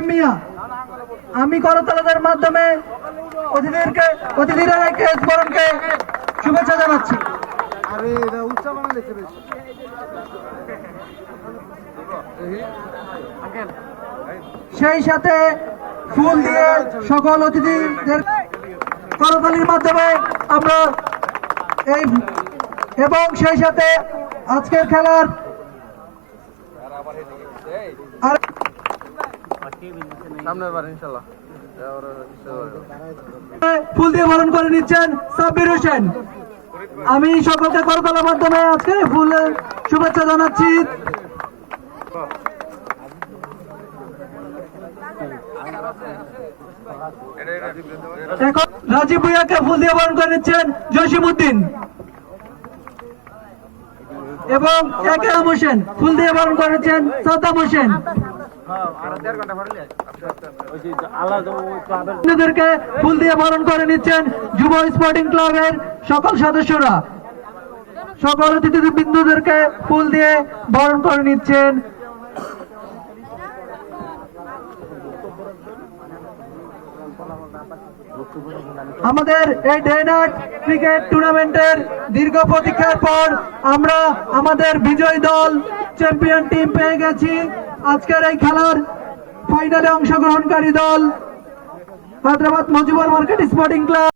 হাশিম মিয়া। আমি করতালাদের মাধ্যমে অতিথিরা বরণকে শুভেচ্ছা জানাচ্ছি। সেই সাথে ফুল দিয়ে সকল অতিথিদের করতালির মাধ্যমে আমরা এবং সেই সাথে আজকের খেলার ফুল দিয়ে বরণ করে নিচ্ছেন সাব্বির হোসেন। আমি সকলকে করতালার মাধ্যমে আজকে ফুলের শুভেচ্ছা জানাচ্ছি। এখন রাজীব ভুইয়াকে ফুল দিয়ে বরণ করে নিচ্ছেন জসিম উদ্দিন এবং একরাম হোসেন। ফুল দিয়ে বরণ করেছেন সাদ্দাম হোসেন। ফুল দিয়ে বরণ করে নিচ্ছেন যুব স্পোর্টিং ক্লাবের সকল সদস্যরা। সকল অতিথিবৃন্দদেরকে ফুল দিয়ে বরণ করে নিচ্ছেন। আমাদের এই ডে নাইট ক্রিকেট টুর্নামেন্টের দীর্ঘ প্রতীক্ষার পর আমরা আমাদের বিজয়ী দল চ্যাম্পিয়ন টিম পেয়ে গেছি। আজকের এই খেলার ফাইনালে অংশগ্রহণকারী দল Hyderabad Mujibur market sporting club.